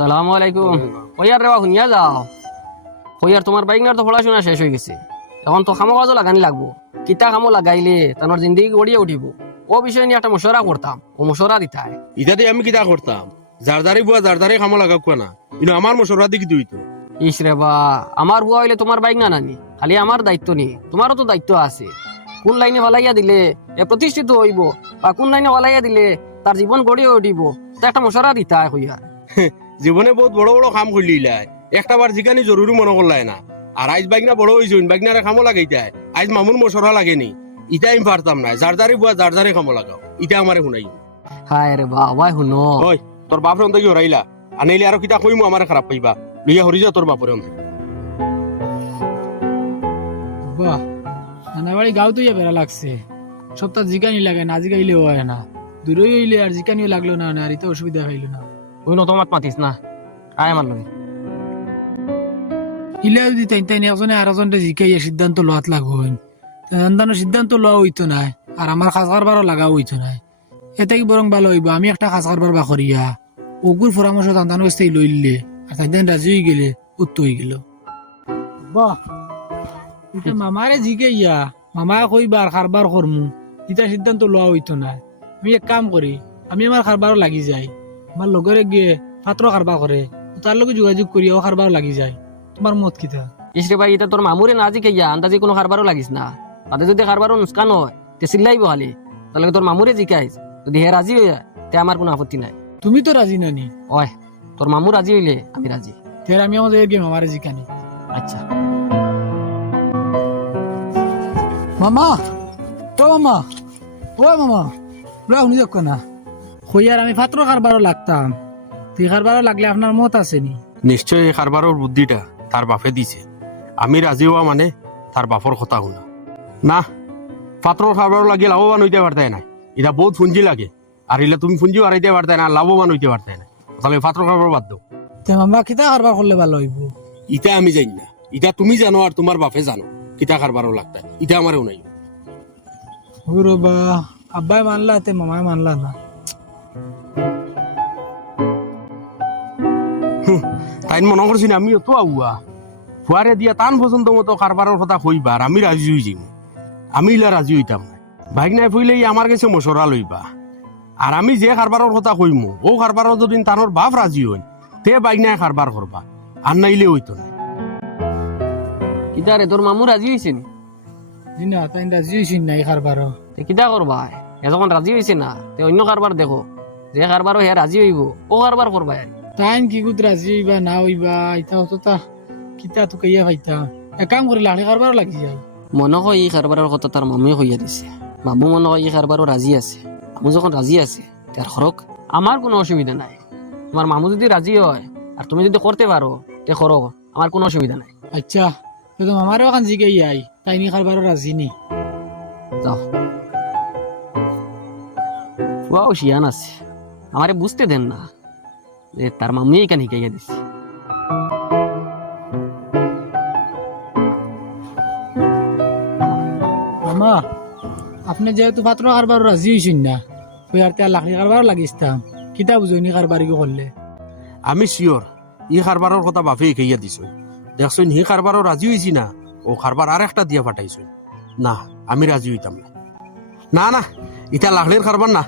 সালামু আলাইকুম। কইয়ার রেওয়া শুনিয়া যাও। কইয়ার তোমার বাইকনার তো পড়াশোনা শেষ হয়ে গেছে, এখন তো খামো কাজও লাগানি লাগবো। কিতা খামো লাগাইলে তানোর জিন্দগি গড়িয়ে উঠিব, ও বিষয় নিয়ে একটা মশরা করতাম, ও মশরা দিতাই। ইটাতে আমি কিতা করতাম, জারদারি বুয়া জারদারি খামো লাগাক না, কিন্তু আমার মশরা দিকে দুই তো। ইস রে বা, আমার বুয়া হইলে তোমার বাইক না নানি, খালি আমার দায়িত্ব নেই, তোমারও তো দায়িত্ব আছে। কোন লাইনে ভালাইয়া দিলে এ প্রতিষ্ঠিত হইব, বা কোন লাইনে ভালাইয়া দিলে তার জীবন গড়িয়ে উঠিব, তা একটা মশরা দিতাই হইয়া। জীবনে বহুত বড় বড় কাম করলিলাই, একটা বার জিকানি জরুরি মনে করলাই না। আর আজ বাইকনা বড় হয়েছে, বাইকনারে খামো লাগাইতাই, আজ মামুর মশরা লাগেনি। ইটা আমি পারতাম না, জারদারি বুয়া জারদারি খামো লাগাও, ইটা আমারে শুনাই। হায় রে বা, ওয়াই শুনো। ওই তোর বাপরে অন্ত কি হরাইলা, আনাইলে আর কিতা কইমু আমার খারাপ পাইবা, লইয়া হরি যা তোর বাপরে অন্ত। বাহ, নানাবাড়ি গাঁও তো ইয়া বেড়া লাগছে। সপ্তাহ জিকানি লাগে না, জিকাইলেও হয় না। দূরই হইলে আর জিকানিও লাগলো না, আর এতে অসুবিধা হইল না। ওই নতমাত মাতিস না, আয় আমার লগে। ইলে যদি তাই তাই একজনে আর একজনটা জিকাইয়া সিদ্ধান্ত লওয়াত লাগবেন, তানো সিদ্ধান্ত লওয়া হইতো নাই, আর আমার খাস কারবারও লাগা হইতো নাই। এতে কি বরং ভালো হইব, আমি একটা খাস কারবার বা করিয়া ওগুর পরামর্শ তান্তানো কাছ থেকে লইলে, আর তাই রাজি হয়ে গেলে উত্তর হয়ে গেল। বাহ, এটা মামারে জিকাইয়া মামা কইবা আর কারবার করমু, এটা সিদ্ধান্ত লওয়া হইতো না। আমি এক কাম করি, আমি আমার কারবারও লাগি যাই। আমার লগরে গিয়ে পাত্র কারবার করে, তার লগে যোগাযোগ করি ও কারবারও লাগি যায়। তোমার মত কিতা? ইস রে ভাই, এটা তোর মামুরে না জিকে গিয়া আন্দাজি কোনো কারবারও লাগিস না। তাতে যদি কারবারও নুসকান হয় তে চিল্লাইব খালি, তাহলে তোর মামুরে জিকাইস, যদি হে রাজি হইয়া তে আমার কোনো আপত্তি নাই। তুমি তো রাজি নানি, ওই তোর মামু রাজি হইলে আমি রাজি। ফের আমি আমাদের গিয়ে মামারে জিকানি। আচ্ছা মামা, ও মামা, ও মামা, পুরা শুনি যাক না। কইয়ার আমি পাত্র কারবারও লাগতাম, তুই কারবারও লাগলে আপনার মত আছে নি? নিশ্চয় এই কারবারের বুদ্ধিটা তার বাপে দিছে। আমি রাজি হওয়া মানে তার বাপর কথা শুনা না। পাত্রর কারবার লাগে লাভবান হইতে পারতাই না, এটা বহুত পুঞ্জি লাগে। আর এলে তুমি পুঞ্জি হারাইতে পারতাই না, লাভবান হইতে পারতাই না। তাহলে পাত্র কারবার বাদ দাও। তে মামা কিতা কারবার করলে ভালো হইব? ইটা আমি জানি না, ইটা তুমি জানো আর তোমার বাপে জানো কিতা কারবারও লাগতাই। ইটা আমারও নাই। রবা, আব্বাই মানলা তে মামায় মানলা না। তাই মনে করছি না আমি অত আউয়া ফুয়ারে দিয়া টান পর্যন্ত মতো কারবারের কথা কইবা, আর আমি রাজি হয়ে যাই। আমি ইলা রাজি হইতাম না। বাইক নাই ফুইলে আমার কাছে মশরা লইবা, আর আমি যে কারবারের কথা কইমু ও কারবারও যদি তানোর বাপ রাজি হইন তে বাইক নাই কারবার করবা, আর নাইলে হইতো না। কিতা রে, তোর মামু রাজি হয়েছে নি? জি না, তাই রাজি হইছিন নাই কারবারও। তে কিতা করবা? এ যখন রাজি হয়েছে না, তে অন্য কারবার দেখো, যে কারবারও হে রাজি হইব ও কারবার করবা। তাই কি কুদ রাজি হইবা না হইবা ইটা হতো তা কিতা তো কইয়া পাইতাম। এক কাম করে লাঠি কারবারও লাগি যায়। মনে হয় এই কারবারের কথা তার মামুয়ে কইয়া দিছে। মামু মনে হয় এই কারবারও রাজি আছে। মামু যখন রাজি আছে তার খরক, আমার কোনো অসুবিধা নাই। তোমার মামু যদি রাজি হয় আর তুমি যদি করতে পারো তে করো, আমার কোনো অসুবিধা নাই। আচ্ছা, তো মামারও এখন জিগাই আই, তাই নি কারবারও রাজি নি? যাও, ফুয়াও শিয়ান আছে, আমারে বুঝতে দেন না যে তার মামুই কেন শিখাইয়া দিছে। মামা, আপনি যেহেতু পাত্র কারবারও রাজি হইছেন না, তুই আর তে লাখি কারবারও লাগিস্তাম, কিতা বুঝইনি কারবারি করলে? আমি শিওর ই কারবারের কথা বাপে খাইয়া দিছ। দেখছুন হি কারবারও রাজি হয়েছি না, ও কারবার আর একটা দিয়া পাঠাইছুন না। আমি রাজি হইতাম না। না না, ইটা লাখড়ির কারবার না।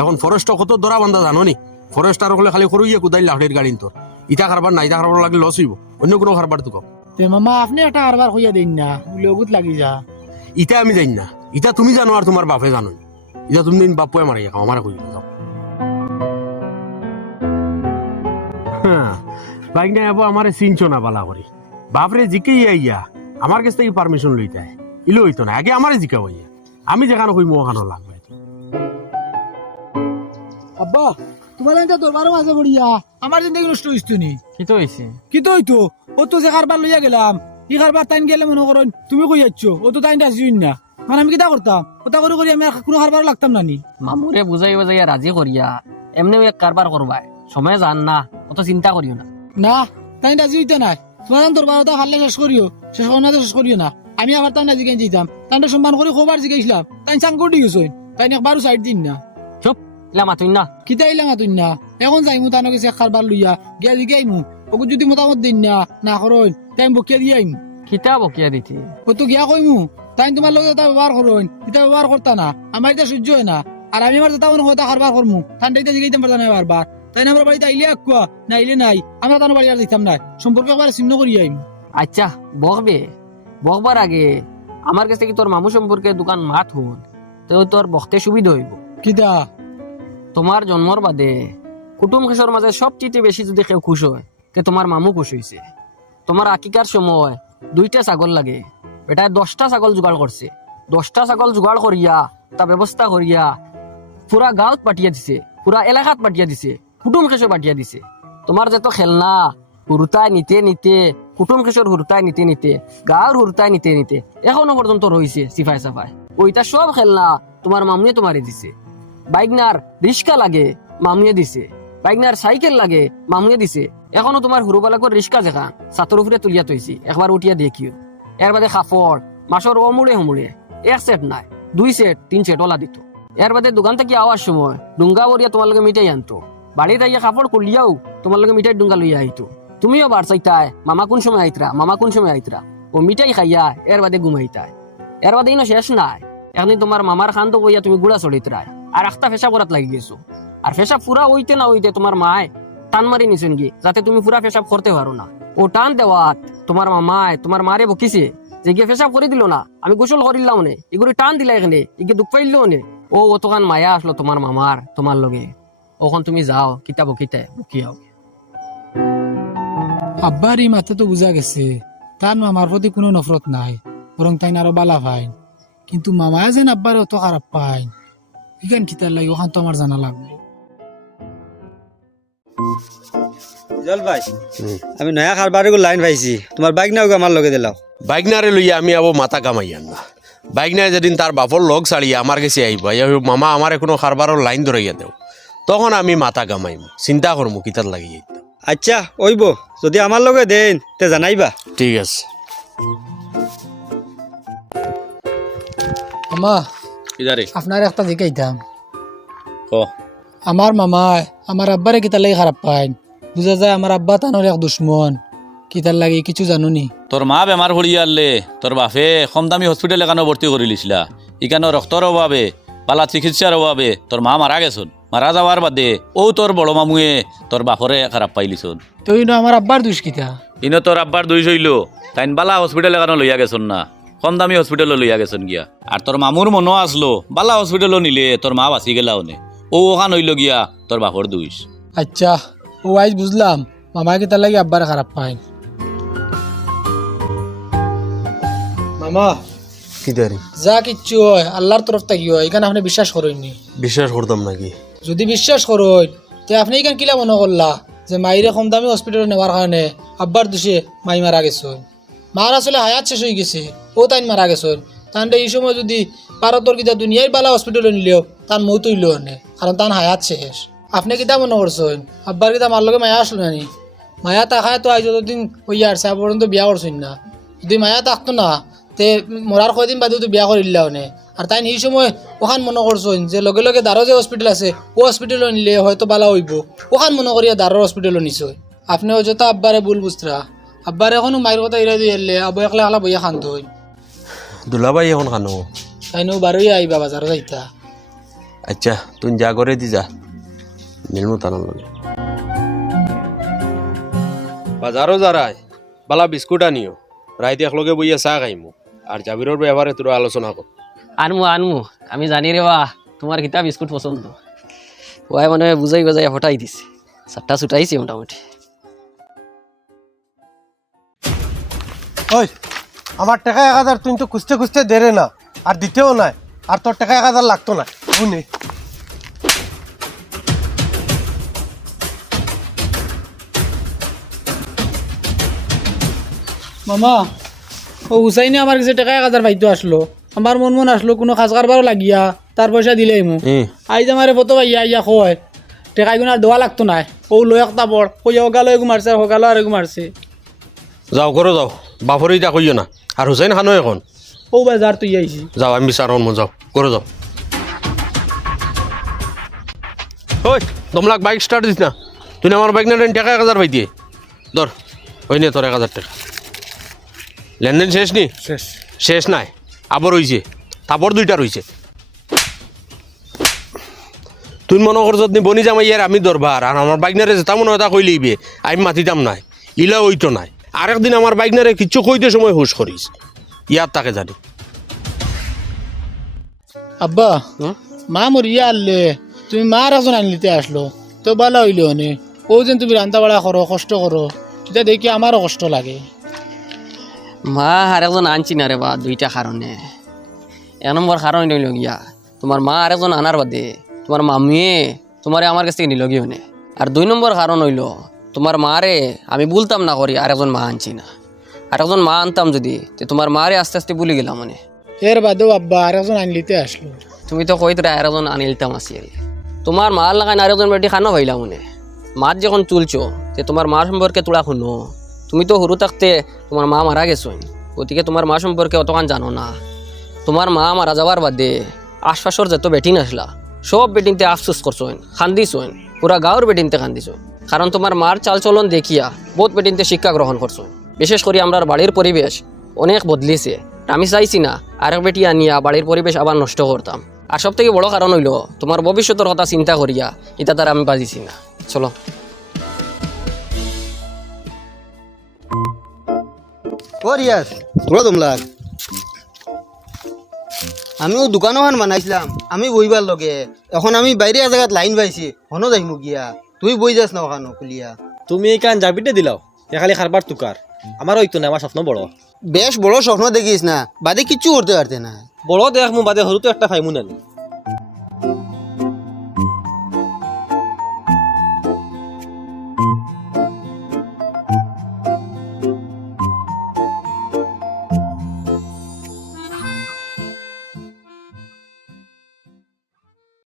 এখন ফরেস্ট কত ধরা বান্ধা জানো নি? ফরেস্টার হলে খালি করইয়া কুদাই লাখড়ির গাড়ি তোর। ইটা কারবার না, ইটা কারবার লাগলে লস হইব। অন্য কোনো কারবার তো কম। তে মামা আপনি একটা কারবার হইয়া দিন না, লগত লাগি যা। ইটা আমি জানি না, ইটা তুমি জানো আর তোমার বাপে জানো। ইটা তুমি দিন বাপুয়ে মারি খাও, আমার কই যাও। হ্যাঁ, বাইক নাই আবো আমার চিনছো না বালা করি। বাপরে জিকেই আইয়া আমার কাছ থেকে পারমিশন লইতে হয়, ইলো হইতো না। আগে আমারে জিকা হইয়া, আমি যেখানে কই মোখানো লাগবে। আব্বা, তোমার লাইনটা দরবারও মাঝে পড়িয়া আমার জিন্দগি নষ্ট হইতো নি। কি তো হয়েছে? কি তো হইতো, ও তো যে কারবার লইয়া গেলাম, ই কারবার টাইম গেলে মনে করেন তুমি কই যাচ্ছ, ও তো টাইম রাজি হইন না। মানে আমি কিতা করতাম, ওটা করে করি আমি আর কোনো কারবার লাগতাম না নি। মামুরে বুঝাই বুঝাইয়া রাজি করিয়া এমনি এক কারবার করবা, সময় যান না, অত চিন্তা করিও না। না, টাইম রাজি হইতে নাই। তোমার দরবার ওটা হারলে শেষ করিও, শেষ করো না শেষ করিও না। আমি আবার টাইম রাজি যেতাম, টাইমটা সম্মান করে খবর জিগাইছিলাম, তাই চাং করে গেছো, তাই একবারও সাইড দিন না। চুপ, ইলা মাতুন না কিতা ইলাম তুই না এখন যাইমু তানো গেছে খারবার লইয়া গিয়া দিকে আইমু ওকে যদি মতামত দিন না করুন তাই বকিয়া দিয়ে আইমু কিতা বকিয়া দিতে ও তো গিয়া কইমু তাই তোমার লগে তা ব্যবহার করুন এটা ব্যবহার করতা না আমার এটা সহ্য হয় না আর আমি আমার যেটা কথা খারবার করমু ঠান্ডা এটা জিগাইতাম পারতাম না বারবার তাই না আমরা বাড়িতে আইলে আকুয়া না আইলে নাই আমরা তানো বাড়ি আর দিতাম না সম্পর্ক একবার ছিন্ন করি আইমু আচ্ছা বকবে বকবার আগে আমার কাছে কি তোর মামু সম্পর্কে দোকান মাত হন তো তোর বকতে সুবিধা হইব কিতা তোমার জন্মর বাদে কুটুম খেসর মাঝে সবচেয়ে বেশি যদি কেউ খুশ হয় তে তোমার মামু খুশ হয়েছে তোমার আকিকার সময় 2টা ছাগল লাগে এটা 10টা ছাগল জোগাড় করছে 10টা ছাগল জোগাড় করিয়া তা ব্যবস্থা করিয়া পুরা গাঁৱত পাঠিয়ে দিছে পুরা এলাকাত পাঠিয়ে দিছে কুটুম খেসর পাঠিয়ে দিছে তোমার যত খেলনা হুরতায় নিতে নিতে কুটুম খেসর হুরতায় নিতে নিতে গাঁৱৰ হুরতায় নিতে নিতে এখনো পর্যন্ত রয়েছে সিফাই সাফাই ওইটা সব খেলনা তোমার মামুয়ে তোমারে দিছে বাইকনার রিক্সা লাগে মামুয়ে দিছে বাইকনার সাইকেল লাগে মামুয়ে দিছে এখনো তোমার হুরুবালাকর রিক্সা দেখা ছাতর উপরে তুলিয়া তৈছি একবার উঠিয়া দেখিও এর বাদে খাফড় মাসর অমুড়ে হুমুড়ে 1 সেট নাই 2 সেট 3 সেট ওলা দিত এর বাদে দোকান থেকে আওয়ার সময় ডুঙ্গা বরিয়া তোমার লগে মিঠাই আনতো বাড়িতে আইয়া কাপড় খুলিয়াও তোমার লগে মিঠাই ডুঙ্গা লইয়া আইতো তুমিও বার চাইতাই মামা কোন সময় আইতরা মামা কোন সময় আইতরা ও মিঠাই খাইয়া এর বাদে ঘুমাইতাই এর বাদে ইনো শেষ নাই এখন তোমার মামার খান তো কইয়া তুমি গুড়া চড়িতরাই আর একটা ফেসা করাত লাগি গেছো আর ফেসা পুরা হইতে না হইতে তোমার মায় টান মারি নিছেন কি যাতে তুমি পুরা পেশাব করতে পারো না ও টান দেওয়াত তোমার মামায় তোমার মারে বকিছে যে গিয়ে পেশাব করে দিল না আমি গোসল করিলাম নে এগুলি টান দিলা এখানে এগে দুঃখ পাইলেও নে ও অতখান মায়া আসলো তোমার মামার তোমার লগে ওখান তুমি যাও কিতা বকিতে বকিয়াও আব্বার এই মাথা তো বুঝা গেছে তার মামার প্রতি কোনো নফরত নাই বরং তাই আরো বালা পাইন কিন্তু মামায় যেন আব্বার অত খারাপ পাইন এখান কিতার লাগে ওখান তো আমার জানা লাগবে জল ভাই আমি নয়া খারবারে লাইন পাইছি তোমার বাইক নাও আমার লগে দিলাও বাইকনারে লইয়া আমি আবো মাথা কামাইয়ান না বাইকনায় যেদিন তার বাপর লগ ছাড়িয়া আমার কাছে আইবা মামা আমার কোনো খারবারের লাইন ধরাইয়া দেও তখন আমি মাথা কামাইম চিন্তা করমু কিতার লাগিয়ে আচ্ছা ওইব যদি আমার লগে দেন তে জানাইবা ঠিক আছে মামা কিদারে আপনার একটা জিকাইতাম ক আমার মামায় আমার আব্বারে কিতার লাগে খারাপ পাইন বুঝা যায় আমার আব্বা তানোর এক দুশ্মন কিতার লাগে কিছু জানো নি তোর মা বেমার পড়িয়া আনলে তোর বাপে কম দামি হসপিটালে কেন ভর্তি করে লিছিলা ইকানো রক্তর অভাবে পালা চিকিৎসার অভাবে তোর মা মারা গেছন মারা যাওয়ার বাদে ও তোর বড় মামুয়ে তোর বাপরে খারাপ পাইলিছন তো ইনো আমার আব্বার দুষ কিতা ইনো তোর আব্বার দুই হইল তাইন বালা হসপিটালে কেন লইয়া গেছন না কম দামি হসপিটালে লইয়া গেছন গিয়া আর তোর মামুর মনও আসলো বালা হসপিটালও নিলে তোর মা বাঁচি গেলাও নে ও ওখান হইল গিয়া তোর বাপর দুইশ আচ্ছা ও আইজ বুঝলাম মামায় কিতার লাগে আব্বারে খারাপ পাইন মামা কিদারি যা কিচ্ছু হয় আল্লাহর তরফ থেকে হয় এখানে আপনি বিশ্বাস করেননি বিশ্বাস করতাম নাকি যদি বিশ্বাস করেন তে আপনি এখানে কিলা মনে করলা যে মাইরে কম দামি হসপিটালে নেওয়ার কারণে আব্বার দোষে মাই মারা গেছে মার আসলে হায়াত শেষ হয়ে গেছে ও তাই মারা গেছে তাহলে এই সময় যদি ভারতর কিতা দুনিয়ার বালা হসপিটালে নিলেও তার মৌ তৈল নে কারণ তার হায়াত শেষ আপনি কিতা মনে করছেন আব্বার কিতা মার লগে মায়া আসলো নানি মায়া তাকায় তো আজ যতদিন ওই আর সা পর্যন্ত বিয়া করছেন না যদি মায়া থাকতো না তে মরার কয়দিন বাদে তো বিয়া করিলাও নে আর তাই এই সময় ওখান মনে করছেন যে লগে লগে দারো যে হসপিটাল আছে ও হসপিটালে নিলে হয়তো বালা হইব ওখান মনে করিয়া দারোর হসপিটালে নিশ্চয় আপনি হয়তো আব্বারে ভুল বুঝরা আব্বারে এখনো মায়ের কথা ইরা দিয়ে এলে আবু একলা একলা বইয়া খান্ত হই দুলাভাই এখন খানো তাই নো বারোই আইবা বাজারও যাইতা আচ্ছা তুই যা করে দি যা নির্মু তানোর লগে বাজারও যারায় বালা বিস্কুট আনিও রাইতে একলগে বইয়া চাহ খাইমু আর জাবিরের ব্যাপারে তোর আলোচনা কর আনমু আনমু আমি জানি রে বা তোমার কিতা বিস্কুট পছন্দ ওয়াই মানে বুঝাই বাজাই হটাই দিছে চারটা ছুটাইছে মোটামুটি ওই আমার টাকা 1000 তুই তো খুঁজতে খুঁজতে দেরে না আর দিতেও নাই আর তোর টাকা 1000 লাগতো না শুনে মামা ও হুসাইনে আমার কাছে টাকা 1000 পাইতো আসলো আমার মন আসলো কোনো কাজ কারবারও লাগিয়া তার পয়সা দিলেই মু আইজ আমারে ফটো পাইয়া আইয়া কয় টাকা গুণ আর দেওয়া লাগতো না ও লয় একটা বড় কইয়া ওগালো এগু মারছে আর হোগালো আর এগু মারছে যাও করো যাও বাপরে ইটা কইও না আর হুসাইন খানো এখন ও বাজার তুই আইছি যাও আমি বিচার হন যাও করো যাও ওই দমলাক বাইক স্টার্ট দিস না, তুই না আমার বাইক না টাকা 1000 পাই দিয়ে ধর, ওই নে তোর 1000 টাকা। লেনদেন শেষ নি? শেষ। শেষ নাই, আবার হইছে, তারপর 2টা রইছে। তুই মনে কর যদি বনি জামাই আর আমি দরবার আর আমার বাইকনারে যেটা মনে হয় তা কই লইবে, আমি মাতিতাম নাই, ইলা হইতো নাই। আরেকদিন আমার বাইকনারে কিচ্ছু কইতে সময় হুশ করিস, ইয়ার তাকে জানি। আব্বা মা মরিয়া আনলে তুমি মার একজন আনলিতে আসলো তো ভালো হইল নে। ও যেন তুমি রান্না বাড়া করো, কষ্ট করো, এটা দেখি আমারও কষ্ট লাগে। মা আরেকজন আনছি না রে বা 2টা কারণে। 1 নম্বর কারণ হইল গিয়া তোমার মা আরেকজন আনার বাদে তোমার মামিয়ে তোমারে আমার কাছ থেকে নিল গিয়ে নে। আর 2 নম্বর কারণ হইল তোমার মারে আমি বলতাম না করি আরেকজন মা আনছি না। আরেকজন মা আনতাম যদি তে তোমার মারে আস্তে আস্তে ভুলে গেলাম মানে। এর বাদেও আব্বা আর একজন আনলিতে আসলো। তুমি তো কই তোরা আরেকজন আনিলতাম আসিল, তোমার মার লাগাই আরেকজন বেটি খানো ভাইলা মনে। মার যখন চুলছো তে তোমার মা সম্পর্কে তোরা শুনো। তুমি তো সরু থাকতে তোমার মা মারা গেছো, গতিকে তোমার মা সম্পর্কে অতখান জানো না। তোমার মা মারা যাওয়ার বাদে আশপাশর যত বেটিন আসলা সব বেটিনতে আফসোস করছোন, খান্দিছোন, পুরা গাঁর বেটিনতে খান্দিছো। কারণ তোমার মার চালচলন দেখিয়া বহুত বেটিনতে শিক্ষা গ্রহণ করছো। বিশেষ করে আমরা বাড়ির পরিবেশ অনেক বদলিছে। আমি চাইছি না আরেক বেটি আনিয়া বাড়ির পরিবেশ আবার নষ্ট করতাম। আর সব থেকে বড় কারণ হইল তোমার ভবিষ্যতের কথা চিন্তা করিয়া এটা তার আমি বাজিছি না। চলো ও রিয়াজ, বড় দমলাক আমিও দোকানো হান বানাইছিলাম, আমি বইবার লগে এখন আমি বাইরে এক জায়গাত লাইন পাইছি, হনো যাইমু গিয়া, তুই বই যাস না ওখানো খুলিয়া। তুমি এই কান যাবিতে দিলাও এ খালি খারবার তুকার, আমার হইতো না, আমার স্বপ্ন বড়। বেশ বড় স্বপ্ন দেখিস না, বাদে কিচ্ছু করতে পারতে না। বড় দেখ মু বাদে হরু তো একটা ফাইমু নানি।